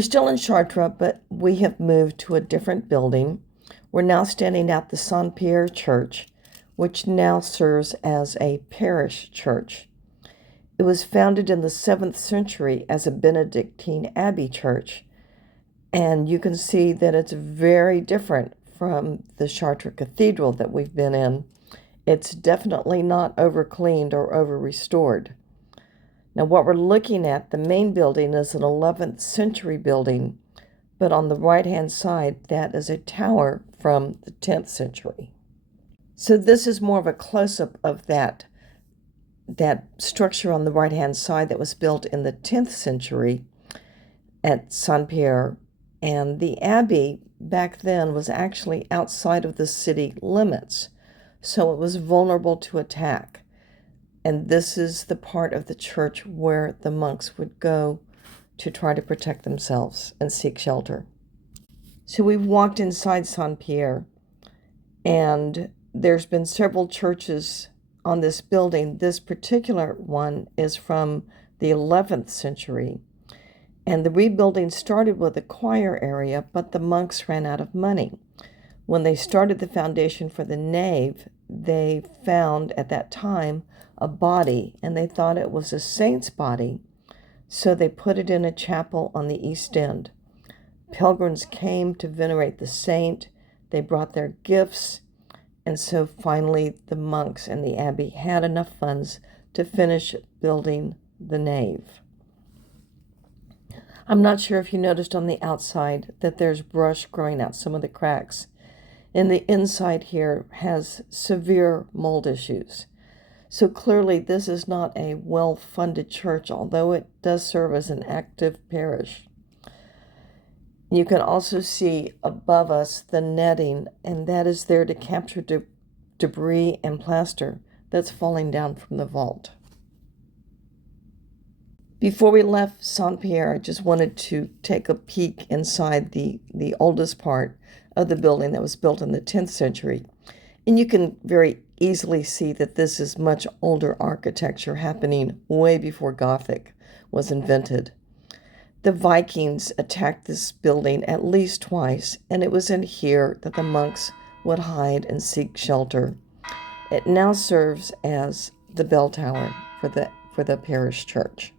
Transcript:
We're still in Chartres, but we have moved to a different building. We're now standing at the Saint Pierre Church, which now serves as a parish church. It was founded in the 7th century as a Benedictine Abbey church, and you can see that it's very different from the Chartres Cathedral that we've been in. It's definitely not over-cleaned or over-restored. Now, what we're looking at, the main building, is an 11th century building, but on the right-hand side, that is a tower from the 10th century. So this is more of a close-up of that structure on the right-hand side that was built in the 10th century at Saint Pierre. And the abbey back then was actually outside of the city limits, so it was vulnerable to attack. And this is the part of the church where the monks would go to try to protect themselves and seek shelter. So we've walked inside Saint Pierre, and there's been several churches on this building. This particular one is from the 11th century, and the rebuilding started with a choir area, but the monks ran out of money. When they started the foundation for the nave, they found at that time a body, and they thought it was a saint's body, so they put it in a chapel on the east end. Pilgrims came to venerate the saint. They brought their gifts, and so finally the monks and the abbey had enough funds to finish building the nave. I'm not sure if you noticed on the outside that there's brush growing out some of the cracks, and the inside here has severe mold issues. So clearly this is not a well-funded church, although it does serve as an active parish. You can also see above us the netting, and that is there to capture debris and plaster that's falling down from the vault. Before we left Saint Pierre, I just wanted to take a peek inside the oldest part of the building that was built in the 10th century. And you can very easily see that this is much older architecture happening way before Gothic was invented. The Vikings attacked this building at least twice, and it was in here that the monks would hide and seek shelter. It now serves as the bell tower for the parish church.